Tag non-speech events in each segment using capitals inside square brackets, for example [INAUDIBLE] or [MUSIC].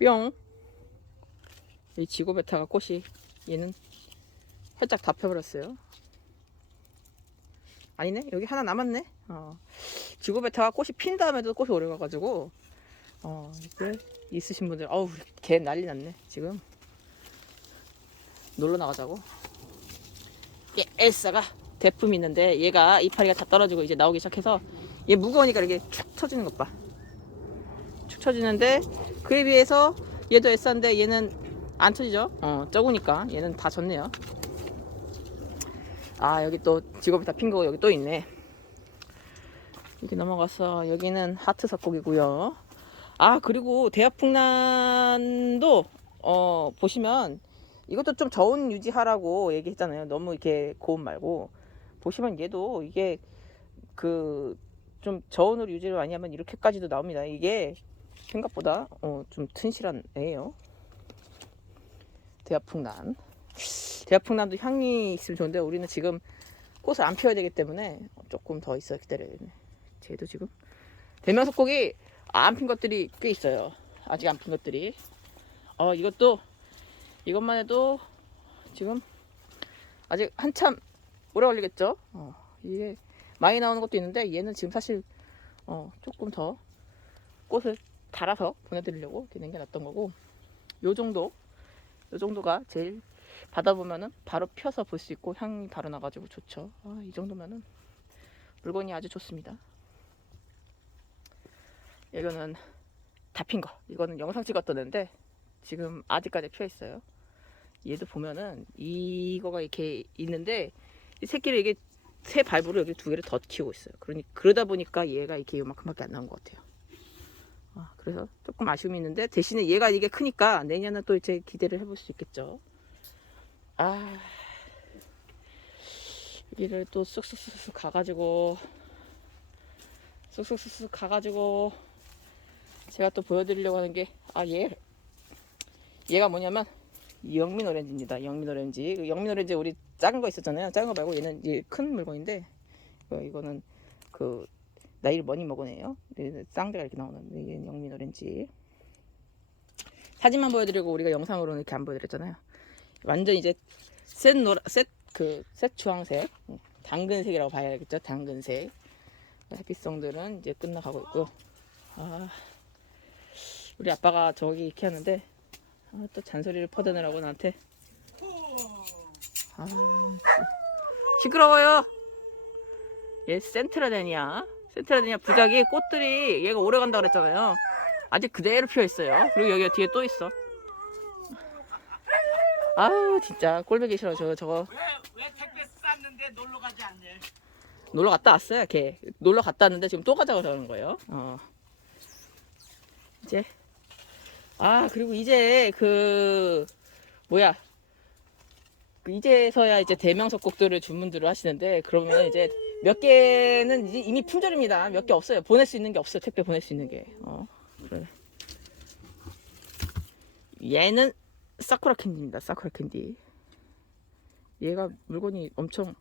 뿅. 이 지고베타가 꽃이 얘는 활짝 다 펴버렸어요. 아니네 여기 하나 남았네. 어. 지고베타가 꽃이 핀 다음에도 꽃이 오래 가가지고 어 이게 있으신 분들 어우 개 난리 났네 지금 놀러 나가자고. 얘 엘사가 대품이 있는데 얘가 이파리가 다 떨어지고 이제 나오기 시작해서 얘 무거우니까 이렇게 축 처지는 것 봐. 축 처지는데 그에 비해서 얘도 엘사인데 얘는 안 처지죠? 어 적으니까 얘는 다 졌네요. 아 여기 또 직업이 다 핀거 여기 또 있네. 여기 넘어가서 여기는 하트 석곡이고요. 아 그리고 대합풍란도 어 보시면 이것도 좀 저온 유지하라고 얘기했잖아요. 너무 이렇게 고온 말고 보시면 얘도 이게 그 좀 저온으로 유지를 많이 하면 이렇게까지도 나옵니다. 이게 생각보다 어, 좀 튼실한 애예요. 대합풍란. 대합풍란도 향이 있으면 좋은데 우리는 지금 꽃을 안 피워야 되기 때문에 조금 더 있어 기다려야 되네. 쟤도 지금 대명석곡이 안 핀 것들이 꽤 있어요. 아직 안 핀 것들이. 어 이것도 이것만 해도 지금 아직 한참 오래 걸리겠죠. 어, 이게 많이 나오는 것도 있는데 얘는 지금 사실 어, 조금 더 꽃을 달아서 보내드리려고 이렇게 남겨놨던 거고 요 정도 요 정도가 제일 받아보면은 바로 펴서 볼 수 있고 향이 바로 나가지고 좋죠. 아, 이 정도면은 물건이 아주 좋습니다. 이거는 다 핀 거. 이거는 영상 찍었던 애인데 지금 아직까지 피어 있어요. 얘도 보면은 이거가 이렇게 있는데 이 새끼를 이게 새 발부로 여기 두 개를 더 키우고 있어요. 그러니 그러다 보니까 얘가 이렇게 요만큼밖에 안 나온 것 같아요. 아, 그래서 조금 아쉬움이 있는데 대신에 얘가 이게 크니까 내년은 또 이제 기대를 해볼 수 있겠죠. 아 여기를 또 쑥쑥쑥쑥 가가지고 쑥쑥쑥쑥 가가지고 제가 또 보여드리려고 하는 게 아 얘 얘가 뭐냐면 영민 오렌지입니다. 영민 오렌지. 그 영민 오렌지 우리 작은 거 있었잖아요. 작은 거 말고 얘는 이제 큰 물건인데 어, 이거는 그 나이를 많이 먹으네요. 얘는 쌍대가 이렇게 나오는 얘는 영민 오렌지. 사진만 보여드리고 우리가 영상으로는 이렇게 안 보여드렸잖아요. 완전 이제 셋 노라 셋그셋 주황색 음, 당근색이라고 봐야겠죠. 당근색 햇빛성들은 이제 끝나가고 있고 아 우리 아빠가 저기 이렇게 하는데 아, 또 잔소리를 퍼드느라고 나한테 아 시끄러워요 얘 센트라덴이야 센트라덴이야 부작이 꽃들이 얘가 오래 간다 그랬잖아요. 아직 그대로 피어 있어요. 그리고 여기가 뒤에 또 있어. 아우 진짜. 꼴보기 싫어 저 저거. 왜, 왜 택배 쌌는데 놀러 가지 않냐? 놀러 갔다 왔어요 걔. 놀러 갔다 왔는데 지금 또 가자고 저러는 거예요. 어. 이제. 아 그리고 이제 그 뭐야. 그 이제서야 이제 대명석곡들을 주문들을 하시는데 그러면 이제 몇 개는 이제 이미 품절입니다. 몇 개 없어요. 보낼 수 있는 게 없어요. 택배 보낼 수 있는 게 어. 그래. 얘는 사쿠라 캔디입니다. 사쿠라 캔디. 얘가 물건이 엄청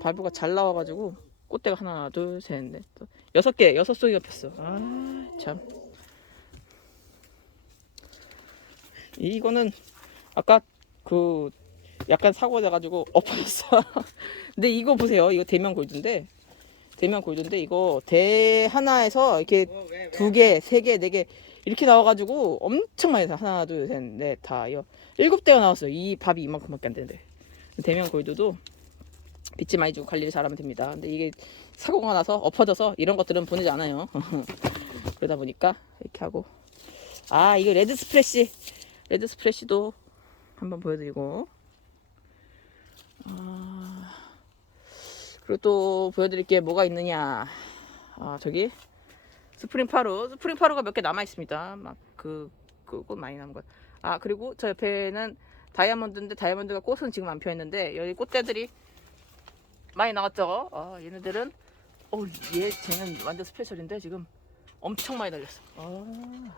발부가 잘 나와가지고 꽃대가 하나 둘 셋넷 여섯 개 여섯 송이가 폈어 아 참. 이거는 아까 그 약간 사고가 나가지고 엎어졌어 [LAUGHS] 근데 이거 보세요 이거 대면 골드인데 대면 골드인데 이거 대 하나에서 이렇게 뭐, 왜, 왜? 두 개, 세 개, 네 개 이렇게 나와가지고 엄청 많이 사. 하나, 둘, 셋, 넷, 다. 이거 일곱 대가 나왔어요. 이 밥이 이만큼밖에 안 되는데. 대면 골드도 빚지 많이 주고 관리를 잘하면 됩니다. 근데 이게 사고가 나서 엎어져서 이런 것들은 보내지 않아요. [LAUGHS] 그러다 보니까 이렇게 하고. 아, 이거 레드 스프레시. 레드 스프레시도 한번 보여드리고. 아, 그리고 또 보여드릴 게 뭐가 있느냐. 아, 저기. 스프링 파루, 스프링 파루가 몇 개 남아 있습니다. 막 그 그꽃 많이 남은 거. 아 그리고 저 옆에는 다이아몬드인데 다이아몬드가 꽃은 지금 안 피었는데 여기 꽃대들이 많이 나왔죠. 아 얘네들은 어 얘 쟤는 완전 스페셜인데 지금 엄청 많이 달렸어. 아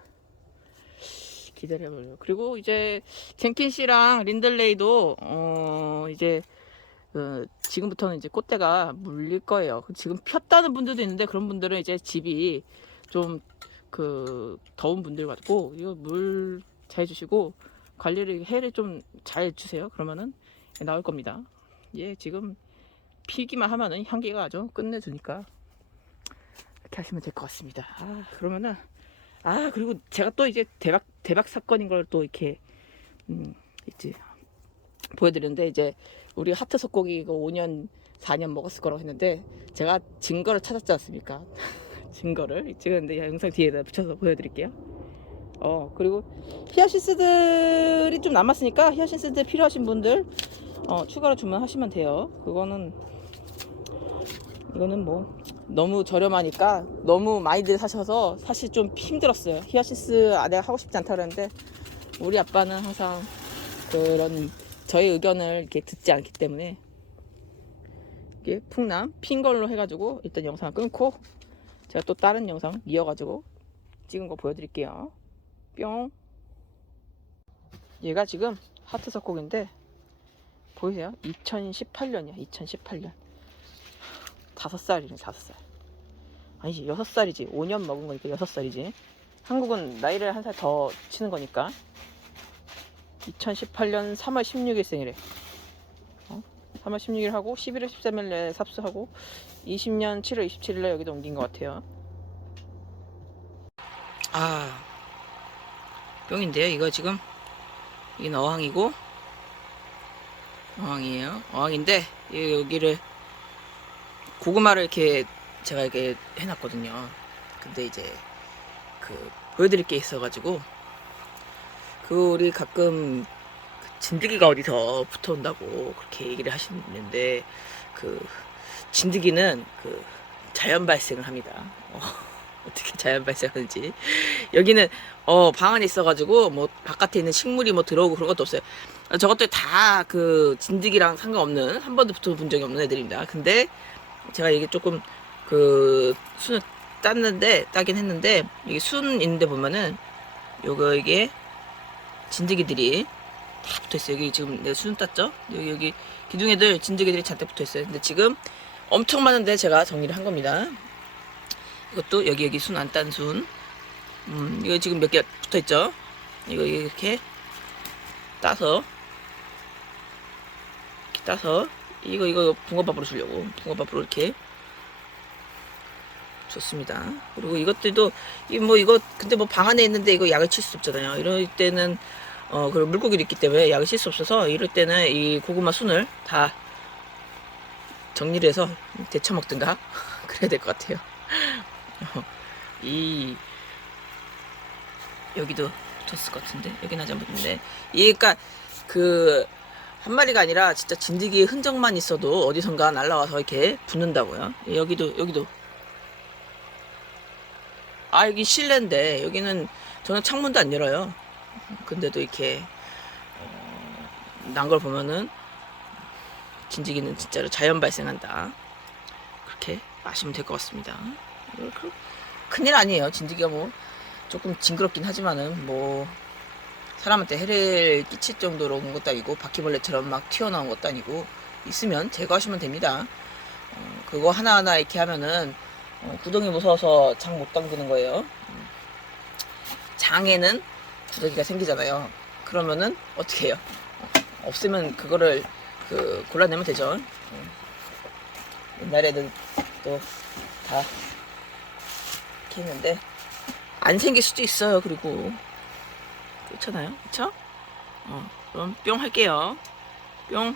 기다려봐요. 그리고 이제 젠킨 씨랑 린들레이도 어 이제 어, 지금부터는 이제 꽃대가 물릴 거예요. 지금 폈다는 분들도 있는데 그런 분들은 이제 집이 좀 그 더운 분들 같고 이거 물잘 주시고 관리를 해를 좀잘 주세요. 그러면은 나올 겁니다. 얘 지금 피기만 하면은 향기가 아주 끝내주니까 이렇게 하시면 될 것 같습니다. 아 그러면은 아 그리고 제가 또 이제 대박 대박 사건인 걸 또 이렇게 음 있지 보여드리는데 이제 우리 하트 석고기 이거 5년 4년 먹었을 거라고 했는데 제가 증거를 찾았지 않습니까? [LAUGHS] 증거를 찍었는데 영상 뒤에다 붙여서 보여드릴게요. 어 그리고 히아신스들이 좀 남았으니까 히아신스들 필요하신 분들 어, 추가로 주문하시면 돼요. 그거는 이거는 뭐 너무 저렴하니까 너무 많이들 사셔서 사실 좀 힘들었어요. 히아신스 아, 내가 하고 싶지 않다 그랬는데 우리 아빠는 항상 그런 저희 의견을 이렇게 듣지 않기 때문에 이게 풍남 핀 걸로 해가지고 일단 영상을 끊고 제가 또 다른 영상 이어가지고 찍은 거 보여드릴게요. 뿅. 얘가 지금 하트 석곡인데 보이세요? 2018년이야. 2018년. 다섯 살이네, 다섯 살. 아니지, 여섯 살이지. 5년 먹은 거니까 여섯 살이지. 한국은 나이를 한 살 더 치는 거니까. 2018년 3월 16일생이래. 어? 3월 16일 하고 11월 13일에 삽수하고 20년 7월 27일에 여기도 옮긴 것 같아요. 아, 뿅인데요. 이거 지금 이건 어항이고 어항이에요. 어항인데 이- 여기를 고구마를 이렇게 제가 이렇게 해놨거든요. 근데 이제 그 보여드릴 게 있어가지고 그 우리 가끔 그 진드기가 어디서 붙어온다고 그렇게 얘기를 하시는데 그 진드기는 그 자연 발생을 합니다. 어, [LAUGHS] 어떻게 자연 발생하는지 여기는 어 방 안에 있어가지고 뭐 바깥에 있는 식물이 뭐 들어오고 그런 것도 없어요. 저것들 다그 진드기랑 상관없는 한 번도 붙어본 적이 없는 애들입니다. 근데 제가 이게 조금 그 순을 땄는데 따긴 했는데 이게 순 있는데 보면은 요거 이게 진드기들이 다 붙어 있어요. 여기 지금 내가 순 땄죠? 여기 여기 기둥애들 진드기들이 잔뜩 붙어 있어요. 근데 지금 엄청 많은데 제가 정리를 한 겁니다. 이것도 여기 여기 순 안 딴 순. 음, 이거 지금 몇 개 붙어 있죠? 이거 이렇게 따서 이렇게 따서 이거 이거 붕어밥으로 주려고 붕어밥으로 이렇게 좋습니다. 그리고 이것들도 이 뭐 이거 근데 뭐 방 안에 있는데 이거 약을 칠 수 없잖아요. 이럴 때는 어 그리고 물고기도 있기 때문에 약을 칠 수 없어서 이럴 때는 이 고구마 순을 다 정리를 해서 데쳐 먹든가 [LAUGHS] 그래야 될 것 같아요. 어, 이 여기도 붙었을 것 같은데 여기는 아직 안 붙는데 얘가 그 한 마리가 아니라 진짜 진드기의 흔적만 있어도 어디선가 날라와서 이렇게 붙는다고요. 여기도 여기도 아 여기 실내인데 여기는 저는 창문도 안 열어요. 근데도 이렇게 어, 난걸 보면은 진드기는 진짜로 자연 발생한다. 그렇게 아시면 될 것 같습니다. 그- 큰일 아니에요. 진드기가 뭐 조금 징그럽긴 하지만은 뭐 사람한테 해를 끼칠 정도로 온 것도 아니고 바퀴벌레처럼 막 튀어나온 것도 아니고 있으면 제거하시면 됩니다. 어, 그거 하나하나 이렇게 하면은 어, 구덩이 무서워서 장 못 담그는 거예요. 음. 장에는 구더기가 생기잖아요. 그러면은 어떻게 해요? 어, 없으면 그거를 그 골라내면 되죠. 음. 옛날에는 또 다 이렇게 했는데 안 생길 수도 있어요. 그리고 그렇잖아요. 그쵸? 어, 그럼 뿅 할게요. 뿅.